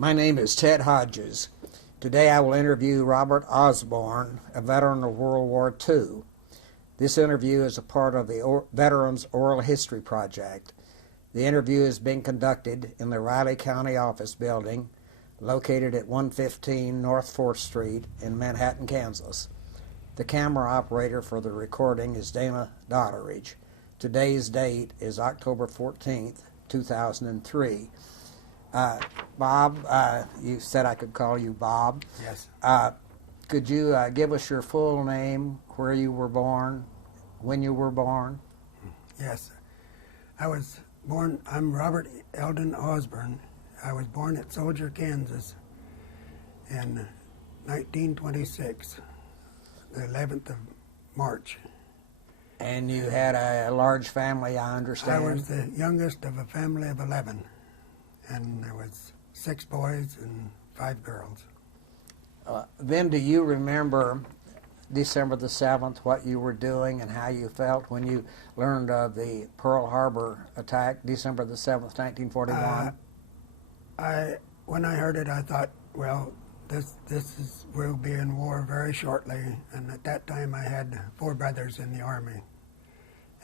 My name is Ted Hodges. Today I will interview Robert Osborn, a veteran of World War II. This interview is a part of the Veterans Oral History Project. The interview is being conducted in the Riley County Office Building, located at 115 North 4th Street in Manhattan, Kansas. The camera operator for the recording is Dana Dotteridge. Today's date is October 14th, 2003. Bob, you said I could call you Bob. Yes. Could you give us your full name, where you were born, when you were born? Yes. I'm Robert Eldon Osborn. I was born at Soldier, Kansas in 1926, the 11th of March. And you had a large family, I understand. I was the youngest of a family of 11. And there was 6 boys and 5 girls. Then do you remember December the 7th, what you were doing and how you felt when you learned of the Pearl Harbor attack, December the 7th, 1941? When I heard it, I thought, well, we'll be in war very shortly. And at that time, I had 4 brothers in the Army.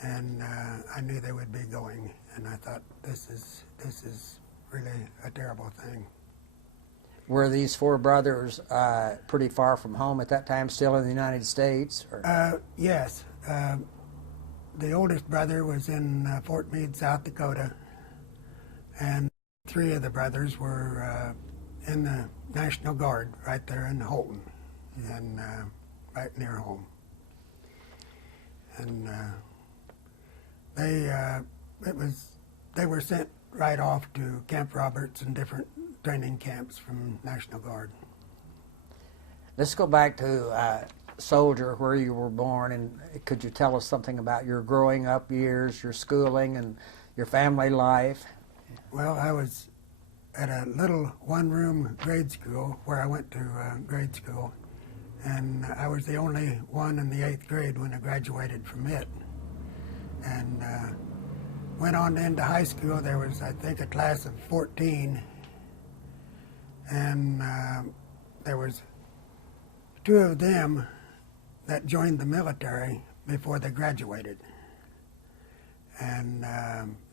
And I knew they would be going. And I thought, this is really a terrible thing. Were these 4 brothers pretty far from home at that time, still in the United States? Or? Yes. The oldest brother was in Fort Meade, South Dakota, and 3 of the brothers were in the National Guard right there in Holton, and right near home. And they were sent right off to Camp Roberts and different training camps from National Guard. Let's go back to Soldier, where you were born, and could you tell us something about your growing up years, your schooling, and your family life? Well, I was at a little one-room grade school where I went to grade school, and I was the only one in the 8th grade when I graduated from it. And went on into high school. There was, I think, a class of 14, and there was 2 of them that joined the military before they graduated. And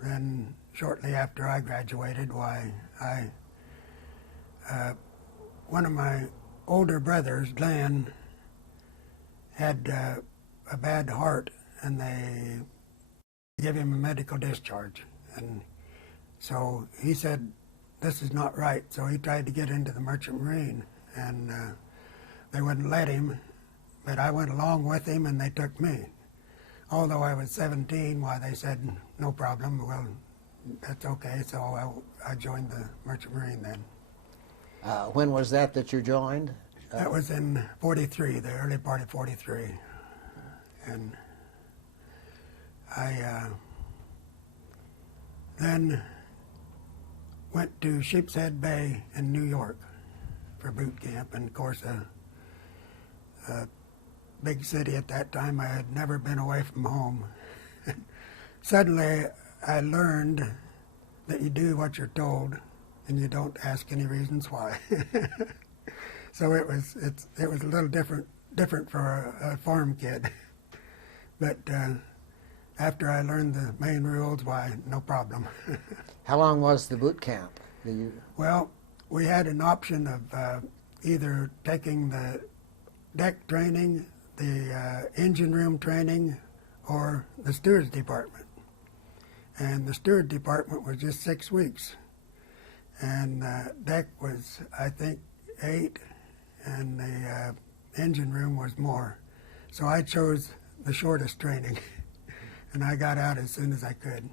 then shortly after I graduated, one of my older brothers, Glenn, had a bad heart, and they give him a medical discharge. And so he said, this is not right. So he tried to get into the Merchant Marine, and they wouldn't let him, but I went along with him and they took me. Although I was 17, they said, no problem, well, that's okay. So I joined the Merchant Marine then. When was that you joined? That was in 43, the early part of 43. And I then went to Sheepshead Bay in New York for boot camp, and of course a big city at that time. I had never been away from home. Suddenly I learned that you do what you're told and you don't ask any reasons why. So it was a little different for a farm kid. But after I learned the main rules, no problem. How long was the boot camp? Well, we had an option of either taking the deck training, the engine room training, or the steward's department. And the steward department was just 6 weeks. And deck was, I think, 8, and the engine room was more. So I chose the shortest training. And I got out as soon as I could.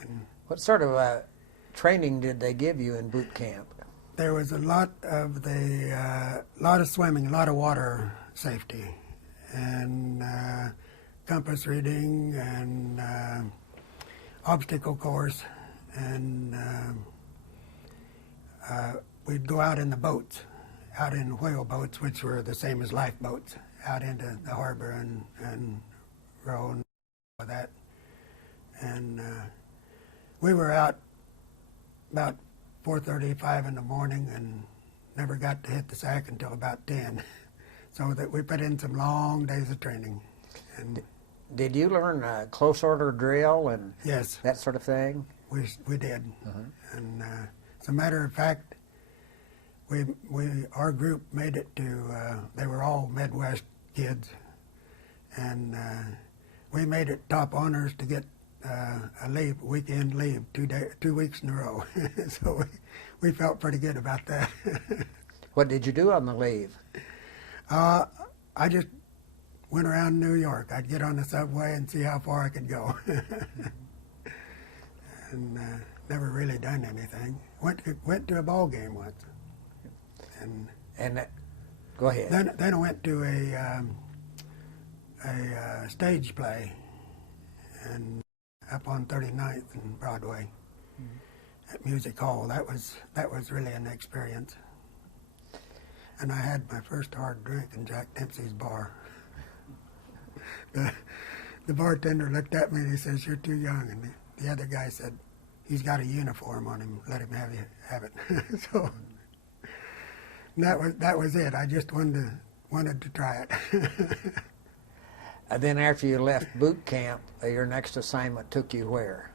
And what sort of training did they give you in boot camp? There was a lot of swimming, a lot of water safety, and compass reading, and obstacle course, and we'd go out in the boats, out in whale boats, which were the same as lifeboats, out into the harbor and row and all that. And we were out about 4:35 in the morning and never got to hit the sack until about 10. So that we put in some long days of training. And Did you learn close order drill and yes, that sort of thing? we did. And as a matter of fact, our group made it to. They were all Midwest kids, and we made it top honors to get a weekend leave, 2 weeks in a row. So we felt pretty good about that. What did you do on the leave? I just went around New York. I'd get on the subway and see how far I could go. And never really done anything. Went to a ball game once. And go ahead. Then I went to a stage play, and up on 39th and Broadway at Music Hall. That was really an experience. And I had my first hard drink in Jack Dempsey's bar. The bartender looked at me and he says, "You're too young." And the other guy said, "He's got a uniform on him. Let him have it." So that was it. I just wanted to try it. And then after you left boot camp, your next assignment took you where?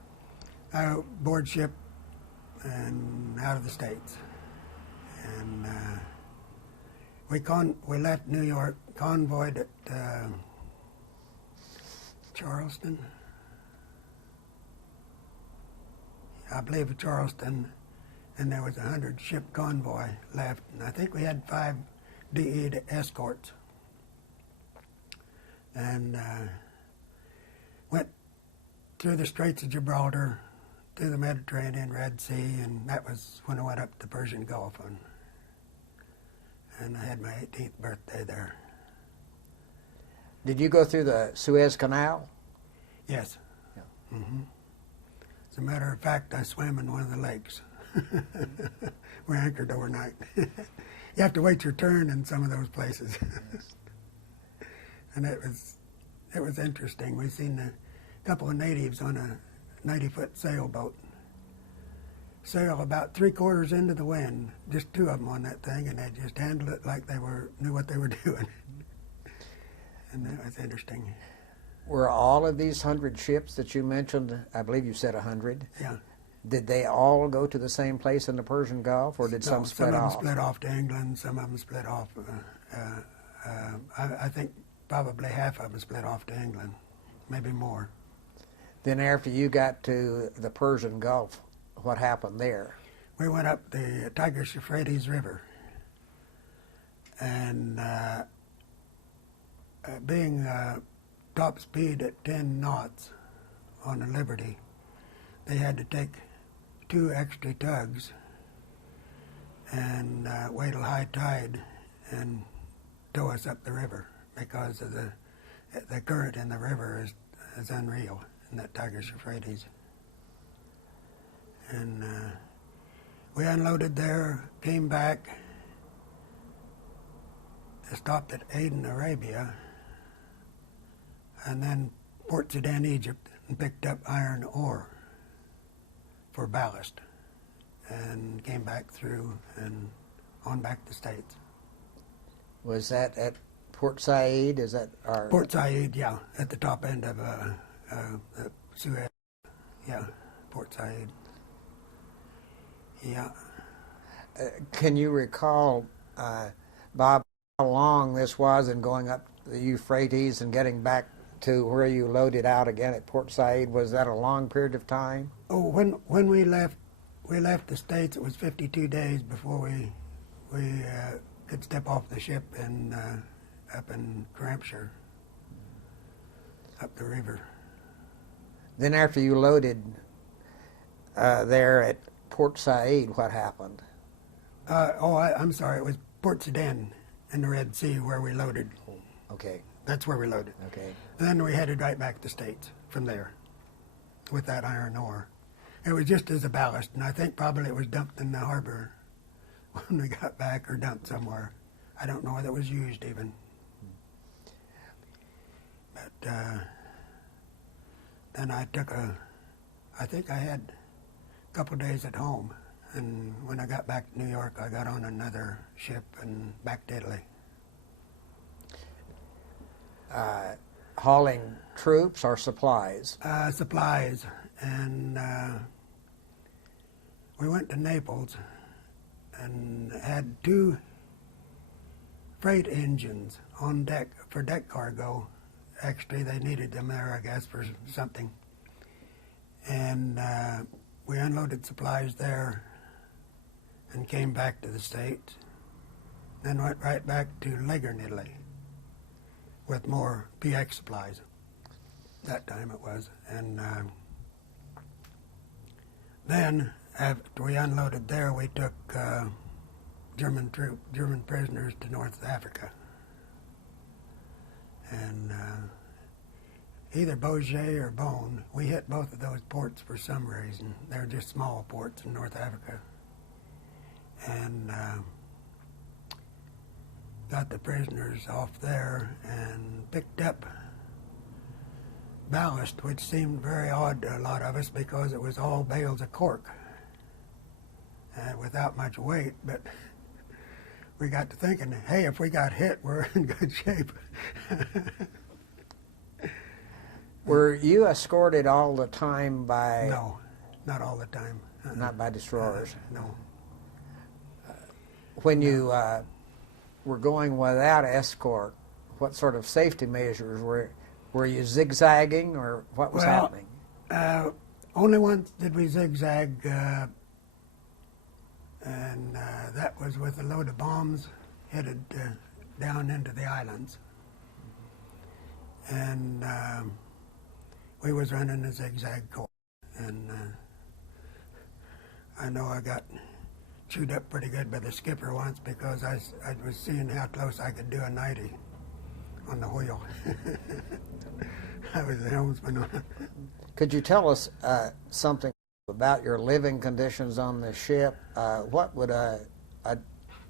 Board ship and out of the States. And we left New York, convoyed at Charleston. I believe Charleston, and there was a 100-ship convoy left, and I think we had 5 DE escorts. And went through the Straits of Gibraltar, through the Mediterranean, Red Sea, and that was when I went up the Persian Gulf. And I had my 18th birthday there. Did you go through the Suez Canal? Yes. Yeah. Mm-hmm. As a matter of fact, I swam in one of the lakes. We anchored overnight. You have to wait your turn in some of those places. And it was interesting. We seen a couple of natives on a 90-foot sailboat sail about 3/4 into the wind, just 2 of them on that thing, and they just handled it like they knew what they were doing. And that was interesting. Were all of these 100 ships that you mentioned, I believe you said 100, Yeah. did they all go to the same place in the Persian Gulf, or did some split off? Some of them split off to England, some of them split off. I think probably half of them split off to England, maybe more. Then after you got to the Persian Gulf, what happened there? We went up the Tigris-Euphrates River, and being top speed at 10 knots on the Liberty, they had to take 2 extra tugs and wait till high tide and tow us up the river, because of the current in the river is unreal in that Tigris-Euphrates. And we unloaded there, came back, stopped at Aden, Arabia, and then Port Sudan, Egypt, and picked up iron ore for ballast, and came back through and on back to States. Was that at Port Said? Is that our Port Said, yeah, at the top end of Suez, yeah, Port Said. Yeah. Can you recall, Bob, how long this was in going up the Euphrates and getting back to where you loaded out again at Port Said? Was that a long period of time? Oh, when we left the States, it was 52 days before we could step off the ship up in Hampshire, up the river. Then after you loaded there at Port Said, what happened? I'm sorry, it was Port Sudan in the Red Sea where we loaded. Okay. That's where we loaded. Okay. And then we headed right back to States from there with that iron ore. It was just as a ballast, and I think probably it was dumped in the harbor when we got back, or dumped somewhere. I don't know whether it was used even. But then I think I had a couple days at home, And when I got back to New York, I got on another ship and back to Italy. Hauling troops or supplies? Supplies. And we went to Naples and had 2 freight engines on deck for deck cargo. Actually, they needed them there, I guess, for something. And we unloaded supplies there and came back to the States. Then went right back to Leghorn, Italy, with more PX supplies. That time it was. And then, after we unloaded there, we took German prisoners to North Africa. And either Beaujeu or Beaune, we hit both of those ports for some reason. They're just small ports in North Africa. And got the prisoners off there and picked up ballast, which seemed very odd to a lot of us because it was all bales of cork without much weight. But we got to thinking, hey, if we got hit, we're in good shape. Were you escorted all the time by... No, not all the time. Not by destroyers? No. When you were going without escort, what sort of safety measures were you zigzagging, or what was happening? Only once did we zigzag, and that was with a load of bombs headed down into the islands. And we was running a zigzag course, and I know I got chewed up pretty good by the skipper once because I was seeing how close I could do a 90 on the wheel. I was the helmsman on it. Could you tell us something about your living conditions on the ship? What would a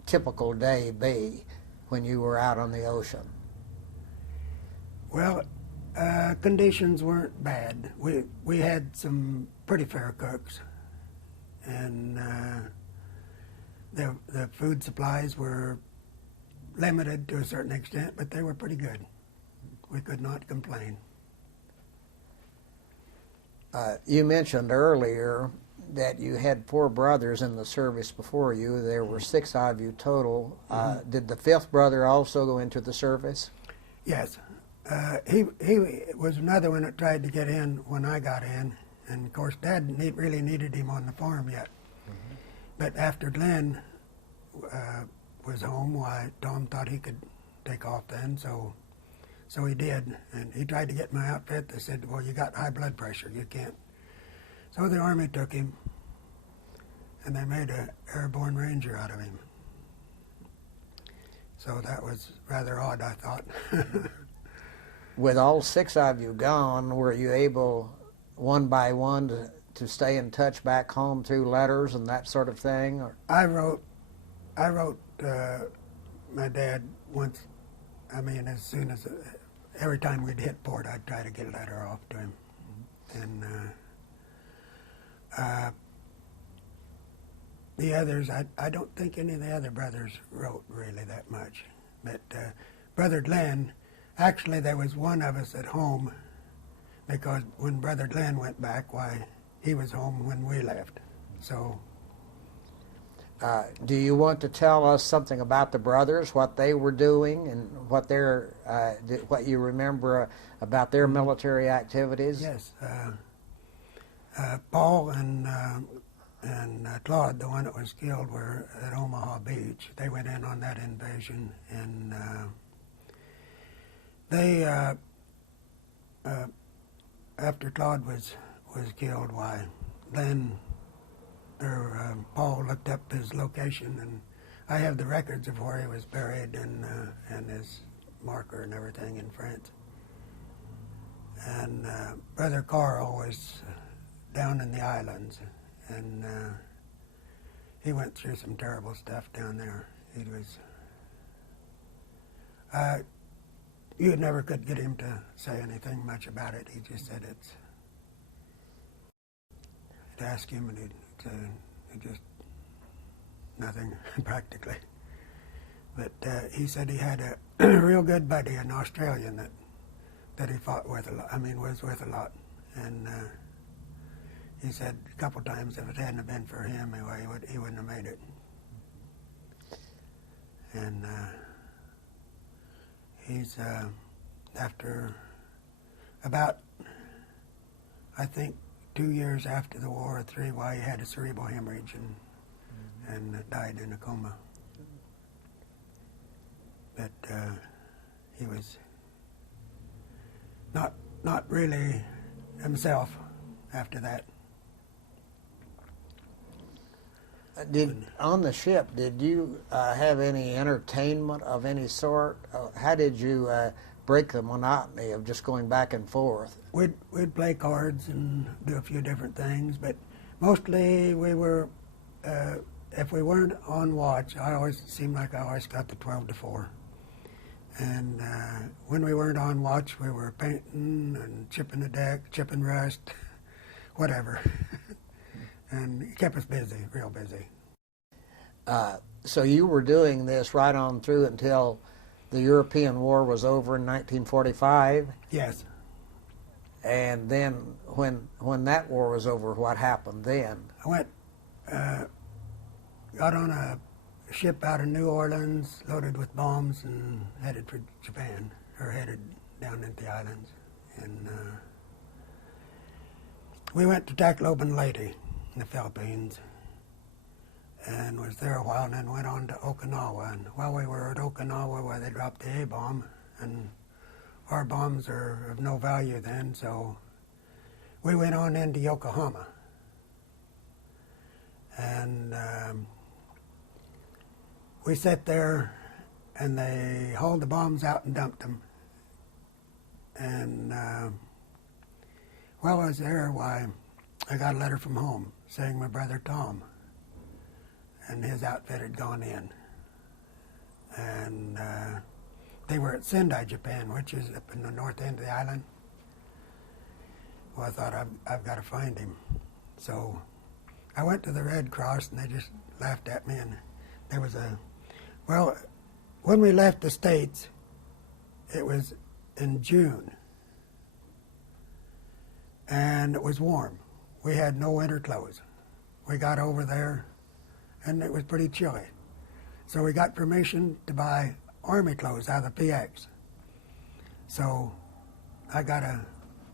typical day be when you were out on the ocean? Well, conditions weren't bad. We had some pretty fair cooks, and the food supplies were limited to a certain extent, but they were pretty good. We could not complain. You mentioned earlier that you had 4 brothers in the service before you. There were 6 of you total. Did the 5th brother also go into the service? Yes. He was another one that tried to get in when I got in, and of course Dad really needed him on the farm yet. But after Glenn was home, why Tom thought he could take off then, so he did. And he tried to get my outfit. They said, well, you got high blood pressure, you can't. So the Army took him, and they made an airborne ranger out of him. So that was rather odd, I thought. With all 6 of you gone, were you able, one by one, to stay in touch back home through letters and that sort of thing? Or? I wrote my dad once. I mean, as soon as every time we'd hit port, I'd try to get a letter off to him. And the others, I don't think any of the other brothers wrote really that much. But Brother Glenn, actually there was one of us at home, because when Brother Glenn went back, why, he was home when we left. So. Do you want to tell us something about the brothers, what they were doing, and what what you remember about their military activities? Yes. Paul and Claude, the one that was killed, were at Omaha Beach. They went in on that invasion, and they, after Claude was killed, why, then Paul looked up his location, and I have the records of where he was buried and his marker and everything in France. And Brother Carl was down in the islands, and he went through some terrible stuff down there. It was, you never could get him to say anything much about it. He just said I'd ask him, and he'd just nothing practically. But he said he had a real good buddy, an Australian that he fought with a lot. I mean, was with a lot, and he said a couple times if it hadn't have been for him, he wouldn't have made it. And he's after about, I think, 2 years after the war or 3, he had a cerebral hemorrhage and died in a coma. But he was not really himself after that. On the ship, did you have any entertainment of any sort? How did you break the monotony of just going back and forth? We'd play cards and do a few different things, but mostly we were, if we weren't on watch, seemed like I always got the 12 to 4. And when we weren't on watch, we were painting and chipping the deck, chipping rust, whatever. And it kept us busy, real busy. So you were doing this right on through until the European War was over in 1945? Yes. And then when that war was over, what happened then? I went, got on a ship out of New Orleans, loaded with bombs, and headed for Japan, or headed down into the islands. And we went to Tacloban Leyte in the Philippines, and was there a while, and then went on to Okinawa. And while we were at Okinawa, where they dropped the A-bomb, and our bombs are of no value then, so we went on into Yokohama. And we sat there, and they hauled the bombs out and dumped them. And while I was there, I got a letter from home saying my brother Tom and his outfit had gone in. And they were at Sendai, Japan, which is up in the north end of the island. Well, I thought, I've got to find him. So I went to the Red Cross, and they just laughed at me. And there was well, when we left the States, it was in June. And it was warm. We had no winter clothes. We got over there, and it was pretty chilly. So we got permission to buy Army clothes out of the PX. So I got a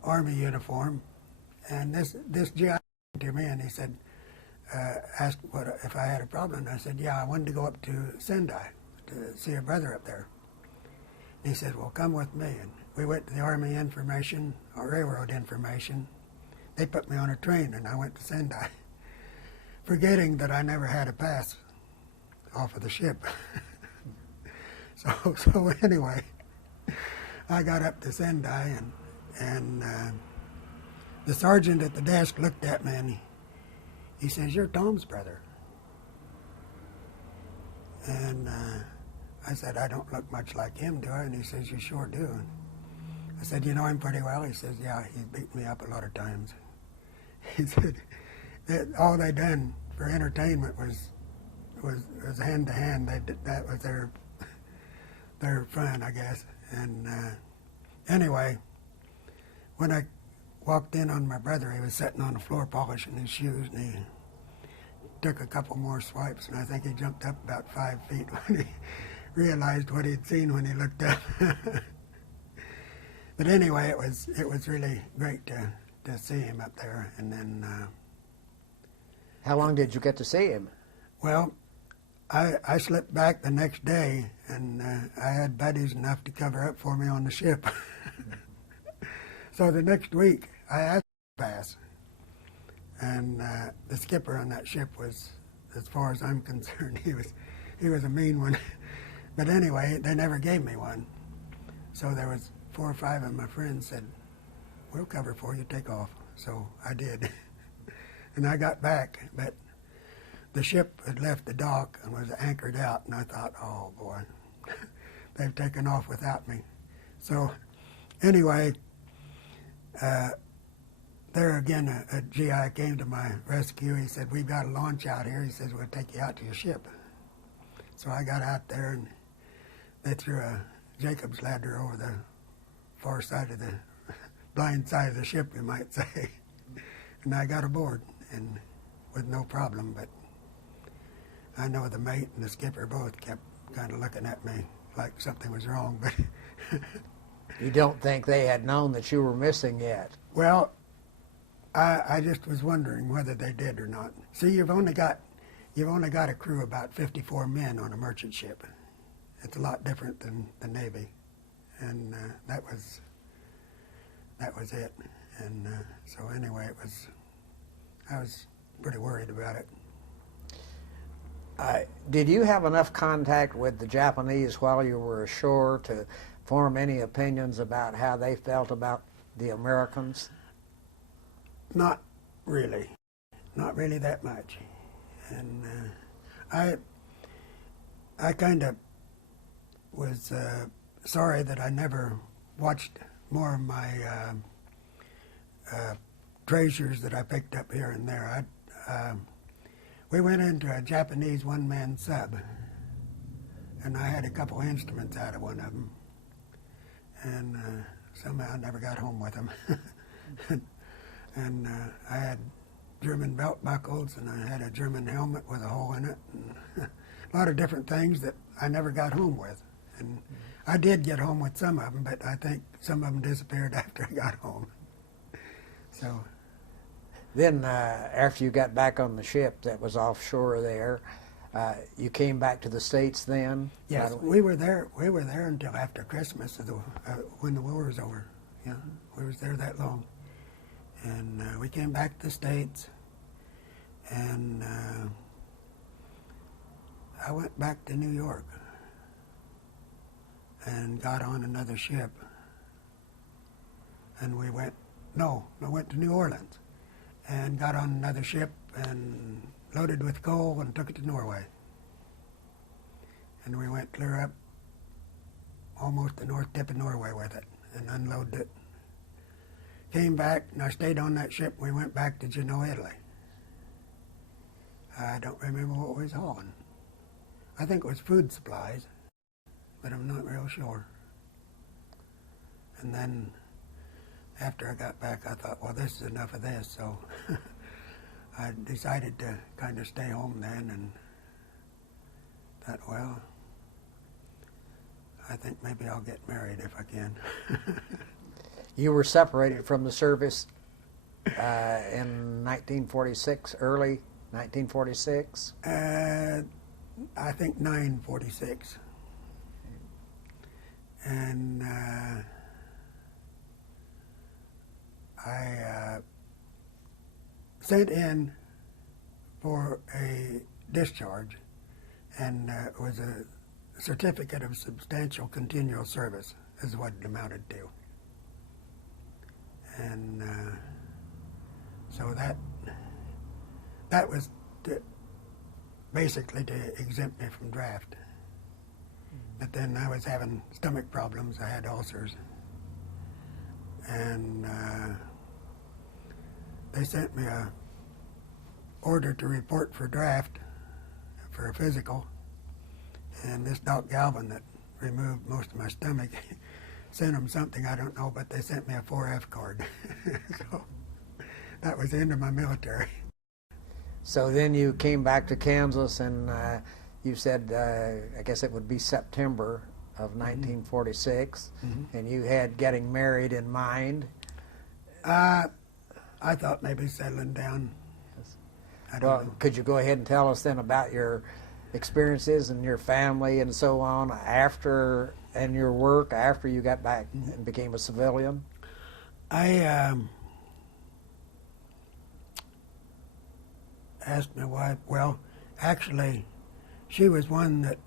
Army uniform, and this GI came to me, and he said, asked if I had a problem. And I said, yeah, I wanted to go up to Sendai to see a brother up there. And he said, well, come with me. And we went to the Army information, or railroad information. They put me on a train, and I went to Sendai, forgetting that I never had a pass off of the ship. So anyway, I got up to Sendai, and the sergeant at the desk looked at me, and he says, you're Tom's brother. And I said, I don't look much like him, do I? And he says, you sure do. And I said, you know him pretty well? He says, yeah, he's beat me up a lot of times. He said, all they done for entertainment was hand to hand. That was their fun, I guess. And anyway, when I walked in on my brother, he was sitting on the floor polishing his shoes, and he took a couple more swipes, and I think he jumped up about 5 feet when he realized what he'd seen when he looked up. But anyway, it was really great to see him up there. And then how long did you get to see him? Well, I slipped back the next day, and I had buddies enough to cover up for me on the ship. So the next week, I asked for a pass. And the skipper on that ship was, as far as I'm concerned, he was a mean one. But anyway, they never gave me one. So there was 4 or 5 of my friends said, we'll cover for you, take off. So I did. And I got back, but the ship had left the dock and was anchored out, and I thought, oh boy, they've taken off without me. So anyway, there again, a GI came to my rescue. He said, we've got a launch out here. He says, we'll take you out to your ship. So I got out there, and they threw a Jacob's ladder over the far side of the blind side of the ship, you might say. And I got aboard, and with no problem. But I know the mate and the skipper both kept kind of looking at me like something was wrong. But You don't think they had known that you were missing yet? well, I just was wondering whether they did or not. See, you've only got a crew of about 54 men on a merchant ship. It's a lot different than the Navy, and that was it. And so anyway, I was pretty worried about it. Did you have enough contact with the Japanese while you were ashore to form any opinions about how they felt about the Americans? Not really that much. And I kind of was sorry that I never watched more of my treasures that I picked up here and there. We went into a Japanese one-man sub, and I had a couple instruments out of one of them, and somehow I never got home with them. And I had German belt buckles, and I had a German helmet with a hole in it, and a lot of different things that I never got home with. And I did get home with some of them, but I think some of them disappeared after I got home. So then, after you got back on the ship that was offshore there, you came back to the States then? yes, we were there until after Christmas, when the war was over. Yeah, we was there that long. And we came back to the States, and I went back to New York and got on another ship. And I went to New Orleans and got on another ship and loaded with coal and took it to Norway. And we went clear up almost the north tip of Norway with it and unloaded it. Came back, and I stayed on that ship. We went back to Genoa, Italy. I don't remember what we was hauling. I think it was food supplies, but I'm not real sure. And then after I got back, I thought, well, this is enough of this. So I decided to kind of stay home then, and thought, well, I think maybe I'll get married if I can. You were separated from the service in 1946, early 1946? I think 946. And I sent in for a discharge, and it was a certificate of substantial continual service is what it amounted to. And so that was basically to exempt me from draft. But then I was having stomach problems. I had ulcers. And they sent me a order to report for draft for a physical. And this Doc Galvin that removed most of my stomach sent them something, I don't know, but they sent me a 4F card. So that was the end of my military. So then you came back to Kansas, and you said, I guess it would be September of 1946, and you had getting married in mind. I thought maybe settling down. I don't know. Could you go ahead and tell us then about your experiences and your family and so on after, and your work after you got back and became a civilian? I asked my wife, well, actually, she was one that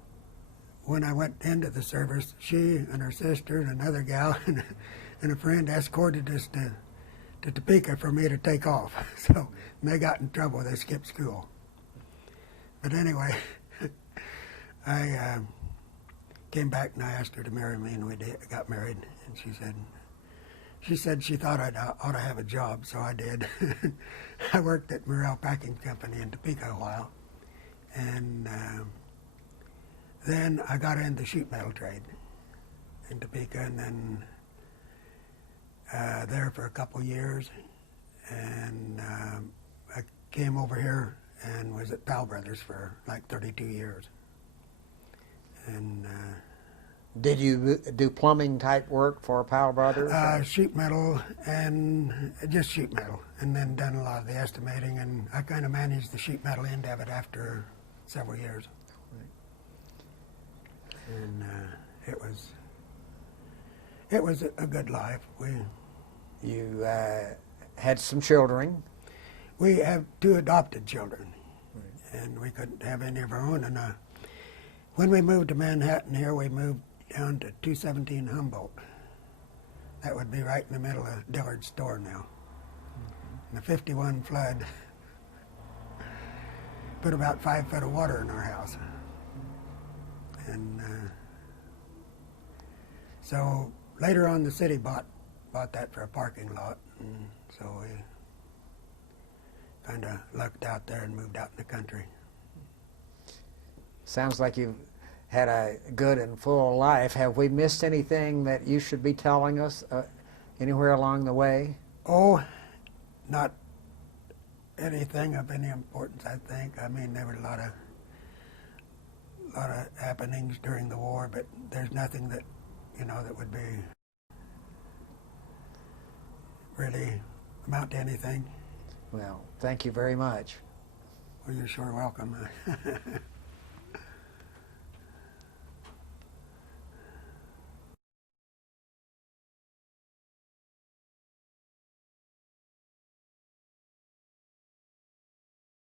when I went into the service, she and her sister and another gal and a friend escorted us to Topeka for me to take off. So they got in trouble. They skipped school. But anyway, I came back and I asked her to marry me, and we got married. And she said she thought I ought to have a job, so I did. I worked at Morrell Packing Company in Topeka a while, and Then I got into the sheet metal trade in Topeka, and then there for a couple years, and I came over here and was at Powell Brothers for like 32 years. And did you do plumbing type work for Powell Brothers? sheet metal, and just sheet metal, and then done a lot of the estimating, and I kind of managed the sheet metal end of it after several years. And it was a good life. You had some children. We have 2 adopted children, and we couldn't have any of our own. And when we moved to Manhattan here, we moved down to 217 Humboldt. That would be right in the middle of Dillard's store now. And the 51 flood put about 5 foot of water in our house. And so later on, the city bought that for a parking lot, and so we kind of lucked out there and moved out in the country. Sounds like you've had a good and full life. Have we missed anything that you should be telling us anywhere along the way? Oh, not anything of any importance, I think. I mean, there were a lot of happenings during the war, but there's nothing that, that would be really amount to anything. Well, thank you very much. Well, you're sure welcome.